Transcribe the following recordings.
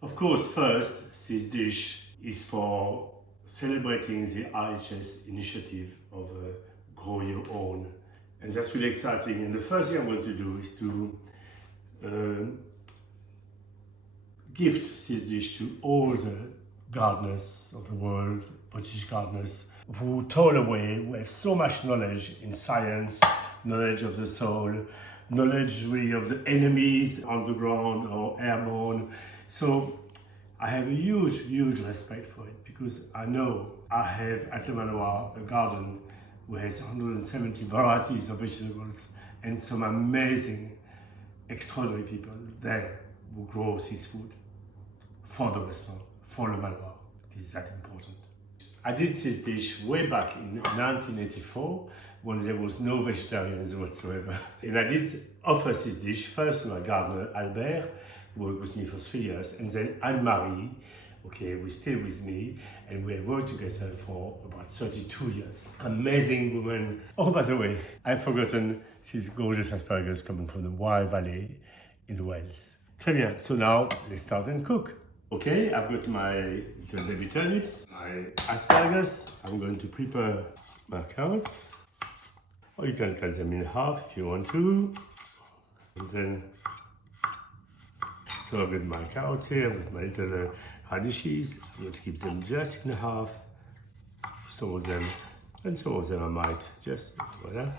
Of course, first, this dish is for celebrating the RHS initiative of Grow Your Own. And that's really exciting. And the first thing I'm going to do is to gift this dish to all the gardeners of the world, British gardeners, who toil away, who have so much knowledge in science, knowledge of the soil, knowledge really of the enemies underground or airborne. So I have a huge respect for it, because I know I have at the Manoir a garden who has 170 varieties of vegetables and some amazing, extraordinary people there who grow this food for the restaurant, for the Manoir. This is that important. I did this dish way back in 1984 when there was no vegetarians whatsoever. And I did offer this dish first to my gardener, Albert, who worked with me for 3 years, and then Anne-Marie, okay, who is still with me, and we have worked together for about 32 years. Amazing woman. Oh, by the way, I've forgotten this gorgeous asparagus coming from the Wye Valley in Wales. Très bien, so now let's start and cook. Okay, I've got my little baby turnips, my asparagus. I'm going to prepare my carrots. Or you can cut them in half if you want to. And then, so I've got my carrots here, with my little radishes. I'm going to keep them just in half. Some of them, and some of them I might just, voila.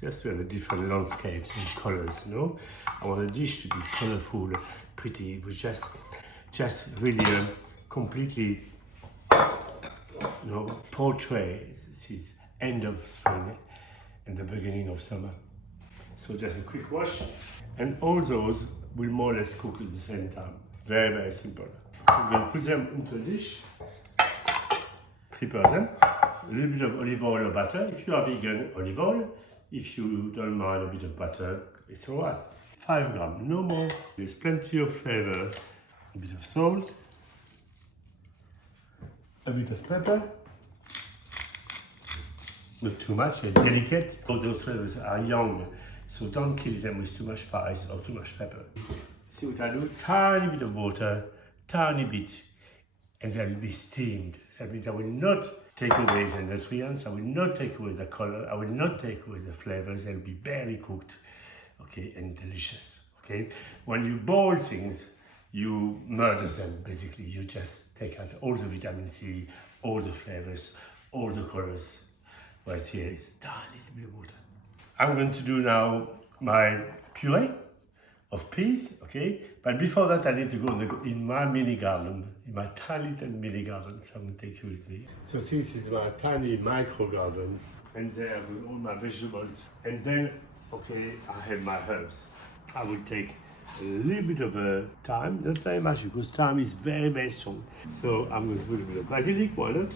Just to have a different landscapes and colors, you know. I want the dish to be colorful, pretty, with just really completely, you know, portray this end of spring and the beginning of summer. So just a quick wash, and all those will more or less cook at the same time. Very simple. So we're going to put them into a dish, prepare them, a little bit of olive oil or butter. If you are vegan, olive oil. If you don't mind a bit of butter, it's all right. 5 grams, no more. There's plenty of flavor. A bit of salt, a bit of pepper, not too much, they're delicate. All those flavors are young, so don't kill them with too much spice or too much pepper. See what I do? Tiny bit of water, tiny bit, and they will be steamed. That means I will not take away the nutrients, I will not take away the color, I will not take away the flavors, they'll be barely cooked, okay, and delicious, okay? When you boil things, you murder them, basically. You just take out all the vitamin C, all the flavors, all the colors. Whereas here is tiny little bit of water. I'm going to do now my puree of peas, okay? But before that, I need to go in my mini garden, in my tiny little mini garden, so I'm going to take you with me. So this is my tiny micro gardens, and there with all my vegetables. And then, okay, I have my herbs. I will take a little bit of thyme, not very much, because thyme is very strong. So I'm going to put a bit of basilic, why not?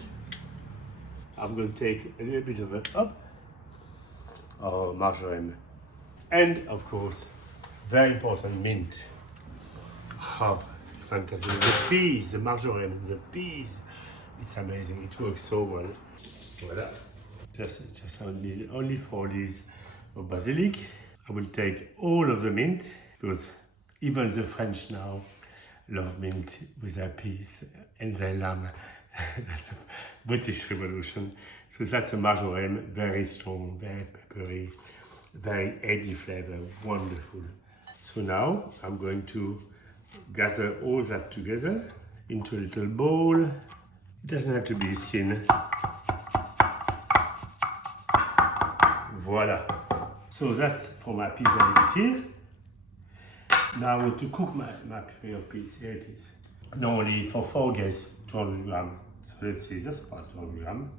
I'm going to take a little bit of or marjoram. And of course, very important, mint. Oh, fantastic. The peas, the marjoram, the peas. It's amazing, it works so well. Voila. Just only 4 leaves of basilic. I will take all of the mint, because even the French now love mint with their peas and their lamb. That's a British Revolution. So that's a marjoram, very strong, very peppery, very eggy flavor, wonderful. So now I'm going to gather all that together into a little bowl. It doesn't have to be thin. Voila. So that's for my peas a little here. Now I want to cook my puree of peas. Here it is. Normally for 4 guests, 200 grams. So let's see, that's about 200 grams.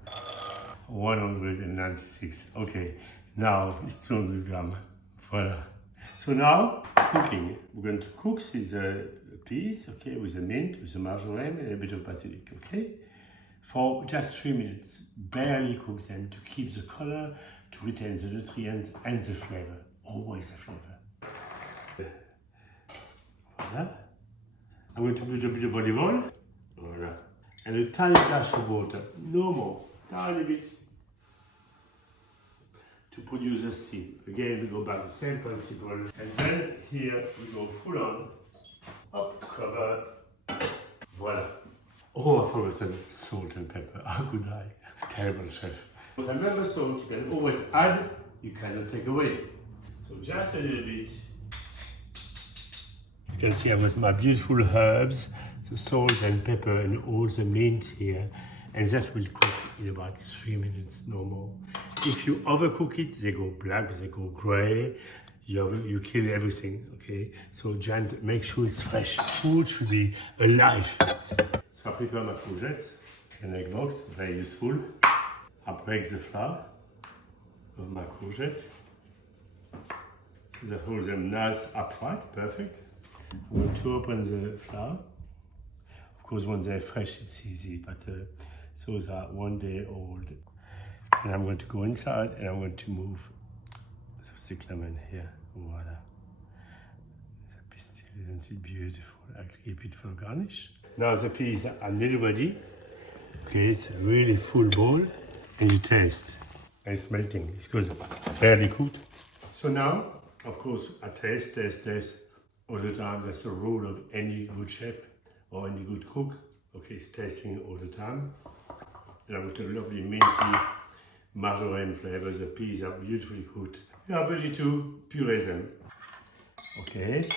196. Okay, now it's 200 grams. Voila. So now, cooking. We're going to cook these peas, okay, with the mint, with the marjoram, and a bit of basilic, okay? For just 3 minutes. Barely cook them to keep the color, to retain the nutrients and the flavor. Always the flavor. Voila. I'm going to put a bit of olive oil. Voila. And a tiny dash of water. No more. Tiny bit. To produce the steam. Again, we go back to the same principle. And then here we go full on. Up, cover, Voila. Oh, I forgot salt and pepper. How could I? Terrible chef. Remember, salt you can always add, you cannot take away. So just a little bit. You can see I've got my beautiful herbs, the salt and pepper and all the mint here, and that will cook in about 3 minutes, no more. If you overcook it, they go black, they go grey, you kill everything, okay? So just make sure it's fresh. Food should be alive. So I prepare my courgettes, an egg box, very useful. I break the flour of my courgette. So that holds them nice upright, perfect. I'm going to open the flour. Of course, when they're fresh, it's easy, but those are 1 day old. And I'm going to go inside and I'm going to move the cyclamen here. Voila. The pistil, isn't it beautiful? I'll keep it for garnish. Now the peas are nearly ready. Okay, it's a really full bowl. And you taste. And it's melting. It's good. Fairly cooked. So now, of course, I taste all the time. That's the rule of any good chef or any good cook. Okay, it's tasting all the time. And I've got a lovely minty marjoram flavor. The peas are beautifully cooked. We are ready to puree them. Okay,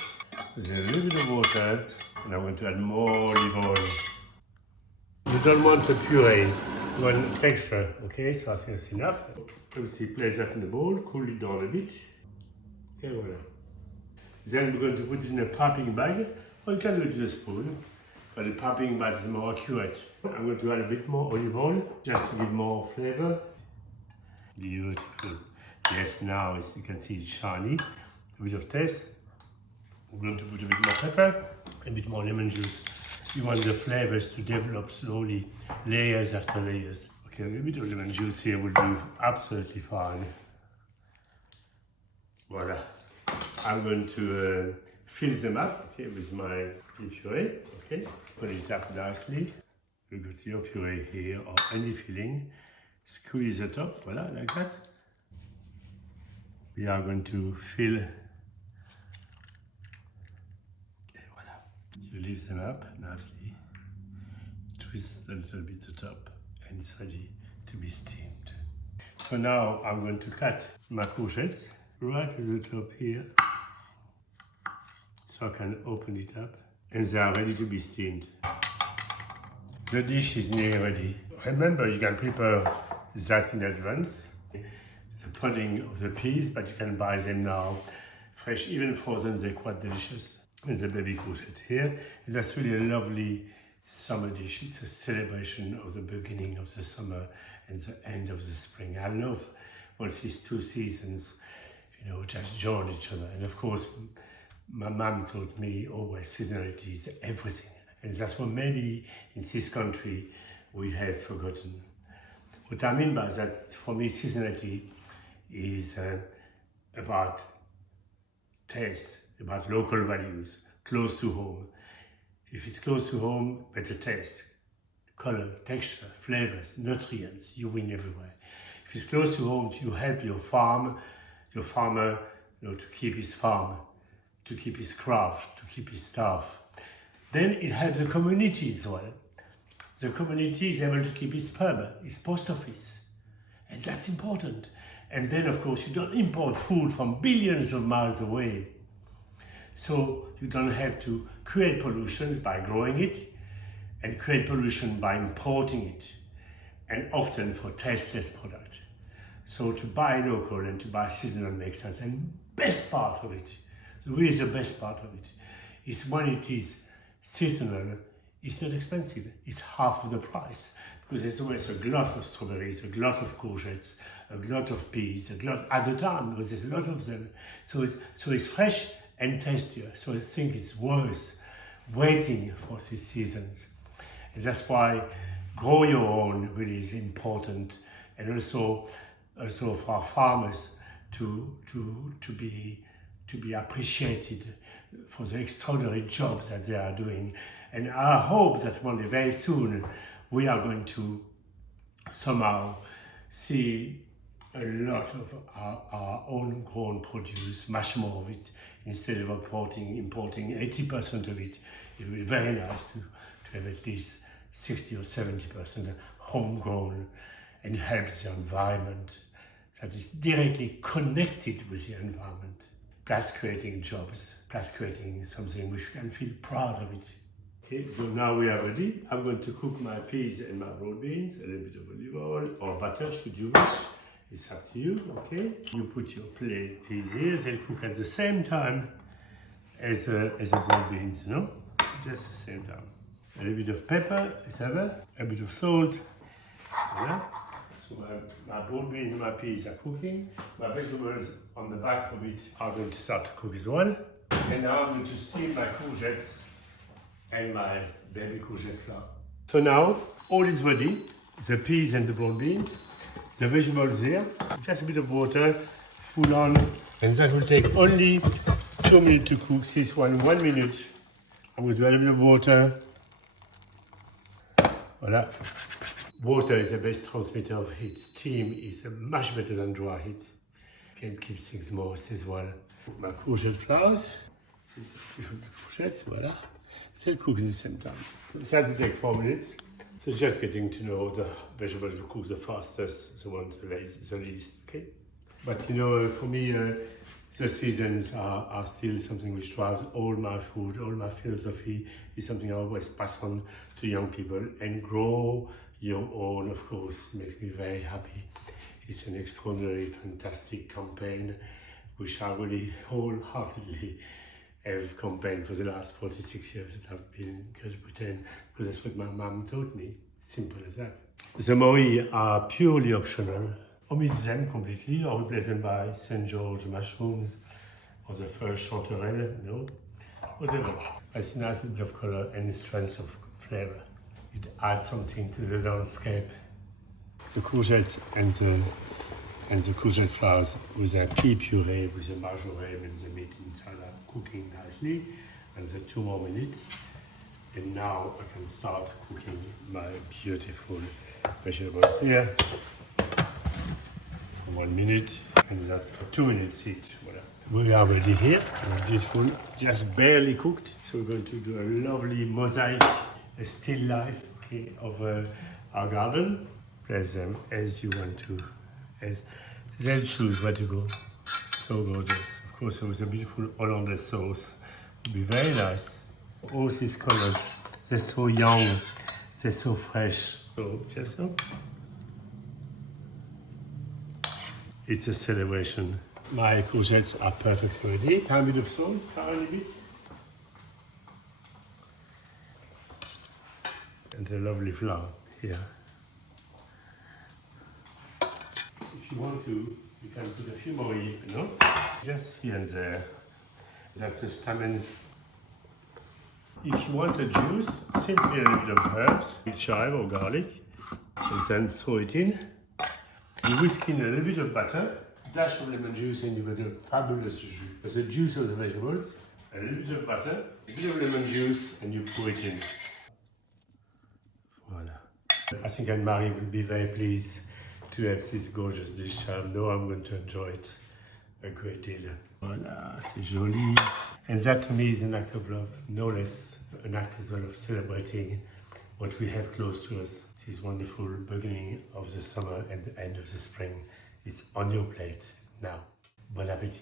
there's a little bit of water, and I'm going to add more olive oil. You don't want to puree, you want texture, okay? So I think that's enough. Obviously, place that in the bowl, cool it down a bit. Okay, voila. Then we're going to put it in a piping bag, or you can do it with a spoon, but the piping bag is more accurate. I'm going to add a bit more olive oil, just to give more flavor. Beautiful. Yes, now you can see it's shiny, a bit of taste. I'm going to put a bit more pepper, a bit more lemon juice. You want the flavors to develop slowly, layers after layers. Okay, a bit of lemon juice here will do absolutely fine. Voila. I'm going to fill them up, okay, with my puree. Okay, put it up nicely. You got your puree here or any filling. Squeeze the top, voila, like that. We are going to fill. You lift them up nicely, twist a little bit the top, and it's ready to be steamed. So now I'm going to cut my courgettes right at the top here, so I can open it up, and they are ready to be steamed. The dish is nearly ready. Remember, you can prepare that in advance, the pudding of the peas, but you can buy them now, fresh, even frozen, they're quite delicious. With the baby courgette here. And that's really a lovely summer dish. It's a celebration of the beginning of the summer and the end of the spring. I love when these two seasons, you know, just join each other. And of course, my mom taught me always seasonality is everything. And that's what maybe in this country we have forgotten. What I mean by that, for me, seasonality is about taste, about local values, close to home. If it's close to home, better taste, color, texture, flavors, nutrients, you win everywhere. If it's close to home, you help your farmer, you know, to keep his farm, to keep his craft, to keep his staff. Then it helps the community as well. The community is able to keep his pub, his post office, and that's important. And then, of course, you don't import food from billions of miles away. So you don't have to create pollution by growing it and create pollution by importing it, and often for tasteless products. So to buy local and to buy seasonal makes sense. And best part of it, really the best part of it, is when it is seasonal, it's not expensive. It's half of the price because there's always a glut of strawberries, a glut of courgettes, a glut of peas, a glut at the time because there's a lot of them. So it's fresh and tastier. So I think it's worth waiting for these seasons. And that's why grow your own really is important, and also for our farmers to be appreciated for the extraordinary jobs that they are doing. And I hope that one day, very soon, we are going to somehow see a lot of our own grown produce, much more of it, instead of importing 80% of it. It would be very nice to have at least 60 or 70% homegrown, and helps the environment, that is directly connected with the environment, plus creating jobs, plus creating something which can feel proud of it. Okay, so now we are ready. I'm going to cook my peas and my broad beans, a little bit of olive oil or butter should you wish. It's up to you, okay? You put your peas here, they'll cook at the same time as the broad beans, you know? Just the same time. A little bit of pepper, a bit of salt. Yeah? So my broad beans and my peas are cooking. My vegetables on the back of it are going to start to cook as well. And now I'm going to steam my courgettes and my baby courgette flour. So now all is ready. The peas and the broad beans. The vegetables here. Just a bit of water, full on. And that will take only 2 minutes to cook. This one, 1 minute. I'm going to add a bit of water. Voila. Water is the best transmitter of heat. Steam is much better than dry heat. You can keep things moist as well. My courgette flowers. These beautiful courgettes, voila. They'll cook at the same time. That will take 4 minutes. So just getting to know the vegetables to cook the fastest, the ones the least, okay? But you know, for me, the seasons are still something which drives all my food, all my philosophy is something I always pass on to young people. And grow your own, of course, makes me very happy. It's an extraordinary, fantastic campaign, which I really wholeheartedly have campaigned for the last 46 years that I've been in Great Britain, because that's what my mum taught me. Simple as that. The morel are purely optional. Omit them completely or replace them by St. George mushrooms or the first chanterelle, no, whatever. It's a nice bit of color and strength of flavor. It adds something to the landscape. The courgettes and the courgette flowers with a pea puree, with the marjoram and the meat inside are cooking nicely. And the 2 more minutes. And now I can start cooking my beautiful vegetables here. 1 minute, and that for 2 minutes each. Voilà. We are ready here, beautiful, just barely cooked. So we're going to do a lovely mosaic, a still life, okay, of our garden. Place them as you want to, as they'll choose where to go. So gorgeous. Of course, with a beautiful Hollandaise sauce. It would be very nice. All these colors, they're so young, they're so fresh. So just so. It's a celebration. My courgettes are perfectly ready. Tiny bit of salt, tiny bit. And a lovely flour here. If you want to, you can put a few more, you know, just here and there. That's the stamens. If you want a juice, simply a little bit of herbs, chive or garlic, and then throw it in. You whisk in a little bit of butter, dash of lemon juice, and you get a fabulous jus. With the juice of the vegetables, a little bit of butter, a bit of lemon juice, and you pour it in. Voila. I think Anne-Marie will be very pleased to have this gorgeous dish. I know I'm going to enjoy it a great deal. Voila, c'est joli. And that to me is an act of love, no less. An act as well of celebrating what we have close to us. This wonderful beginning of the summer and the end of the spring. It's on your plate now. Bon appétit.